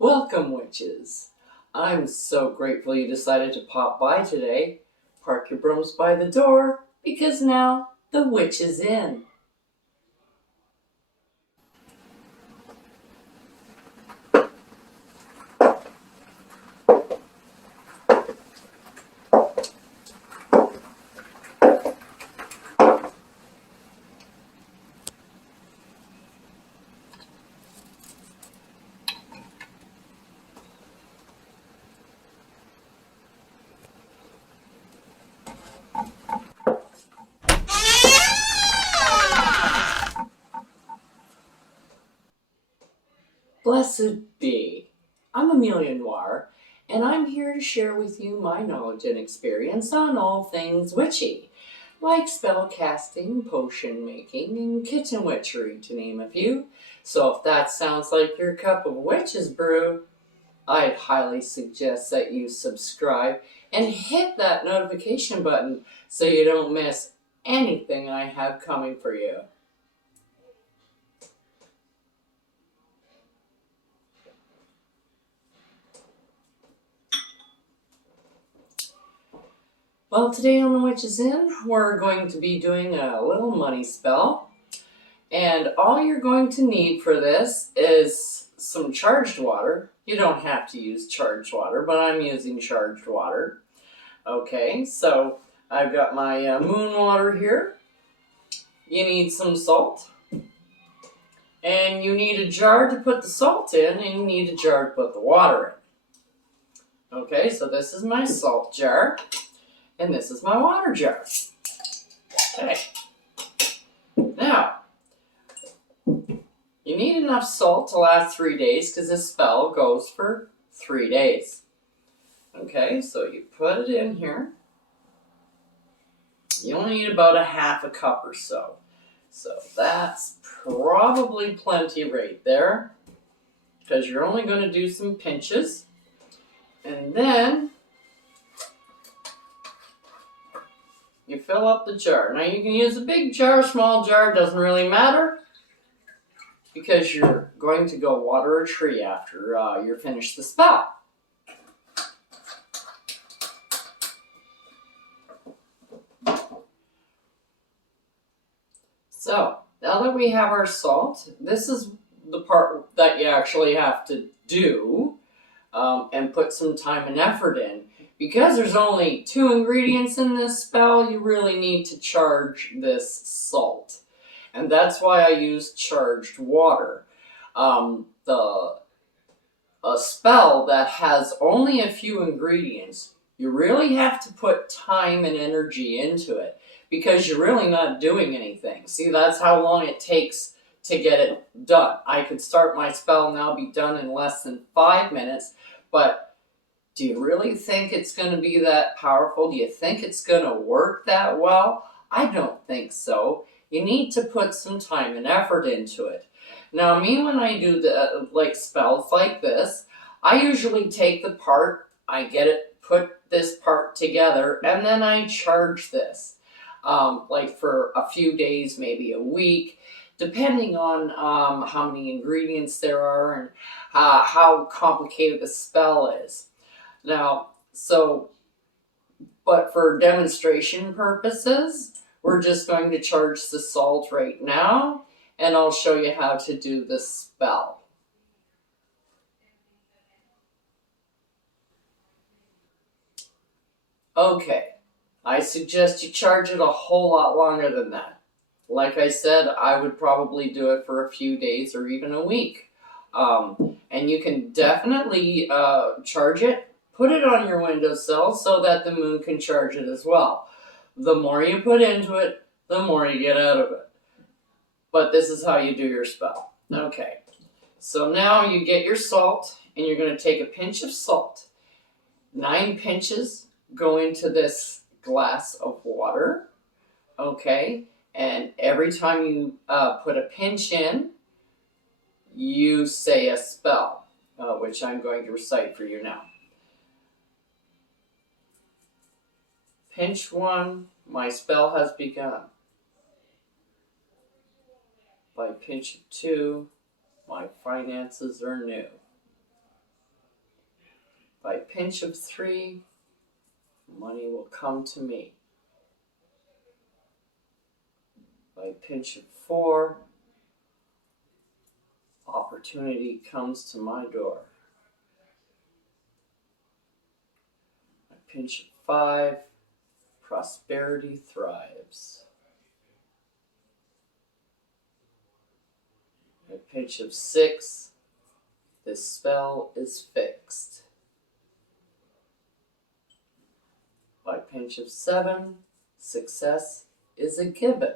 Welcome, witches. I'm so grateful you decided to pop by today. Park your brooms by the door, because now the witch is in. Blessed be. I'm Amelia Noir, and I'm here to share with you my knowledge and experience on all things witchy, like spell casting, potion making, and kitchen witchery, to name a few. So if that sounds like your cup of witch's brew, I'd highly suggest that you subscribe and hit that notification button so you don't miss anything I have coming for you. Well, today on The Witch is In, we're going to be doing a little money spell. And all you're going to need for this is some charged water. You don't have to use charged water, but I'm using charged water. Okay, so I've got my moon water here. You need some salt. And you need a jar to put the salt in, and you need a jar to put the water in. Okay, so this is my salt jar, and this is my water jar. Okay. Now, you need enough salt to last 3 days, because this spell goes for 3 days. Okay, so you put it in here. You only need about a half a cup or so. So that's probably plenty right there, because you're only going to do some pinches. And then you fill up the jar. Now you can use a big jar, small jar, doesn't really matter, because you're going to go water a tree after you're finished the spell. So, now that we have our salt, this is the part that you actually have to do and put some time and effort in. Because there's only 2 ingredients in this spell, you really need to charge this salt. And that's why I use charged water. A spell that has only a few ingredients, you really have to put time and energy into it, because you're really not doing anything. See, that's how long it takes to get it done. I could start my spell now, be done in less than 5 minutes, but do you really think it's going to be that powerful? Do you think it's going to work that well? I don't think so. You need to put some time and effort into it. Now, me, when I do spells like this, I usually take the part, I put this part together, and then I charge this. For a few days, maybe a week, depending on how many ingredients there are and how complicated the spell is. Now, but for demonstration purposes, we're just going to charge the salt right now, and I'll show you how to do this spell. Okay, I suggest you charge it a whole lot longer than that. Like I said, I would probably do it for a few days or even a week. And you can definitely charge it. Put it on your windowsill so that the moon can charge it as well. The more you put into it, the more you get out of it. But this is how you do your spell. Okay, so now you get your salt, and you're going to take a pinch of salt. 9 pinches go into this glass of water. Okay, and every time you put a pinch in, you say a spell, which I'm going to recite for you now. Pinch 1, my spell has begun. By pinch 2, my finances are new. By pinch of 3, money will come to me. By pinch of 4, opportunity comes to my door. By pinch of 5, prosperity thrives. By pinch of 6, this spell is fixed. By pinch of 7, success is a given.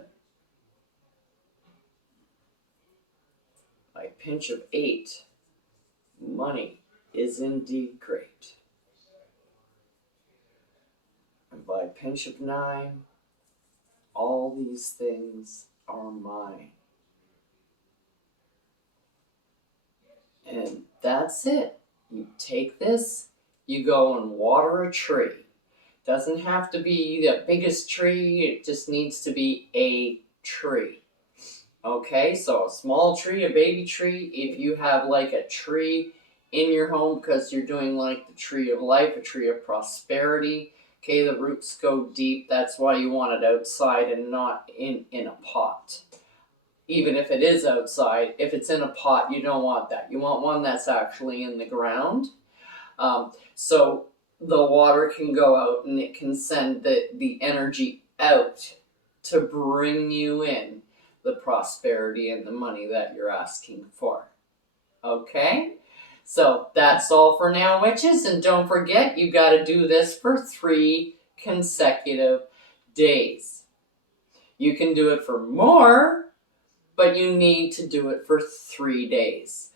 By pinch of 8, money is indeed great. And by pinch of 9, all these things are mine. And that's it. You take this, you go and water a tree. Doesn't have to be the biggest tree, it just needs to be a tree. Okay, so a small tree, a baby tree, if you have like a tree in your home because you're doing like the tree of life, a tree of prosperity, okay, the roots go deep, that's why you want it outside and not in a pot. Even if it is outside, if it's in a pot, you don't want that. You want one that's actually in the ground. So the water can go out and it can send the energy out to bring you in the prosperity and the money that you're asking for. Okay? So that's all for now, witches. And don't forget, you got to do this for 3 consecutive days. You can do it for more, but you need to do it for 3 days.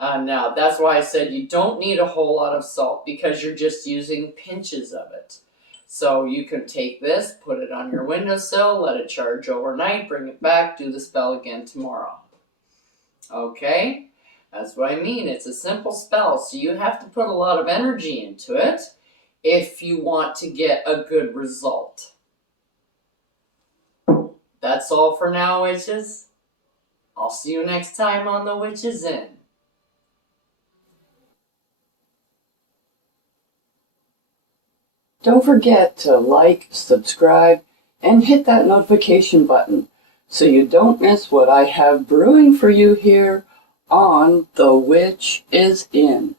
Now, that's why I said you don't need a whole lot of salt because you're just using pinches of it. So you can take this, put it on your windowsill, let it charge overnight, bring it back, do the spell again tomorrow. Okay? That's what I mean. It's a simple spell, so you have to put a lot of energy into it if you want to get a good result. That's all for now, witches. I'll see you next time on The Witch's Inn. Don't forget to like, subscribe, and hit that notification button so you don't miss what I have brewing for you here on The Witch is In.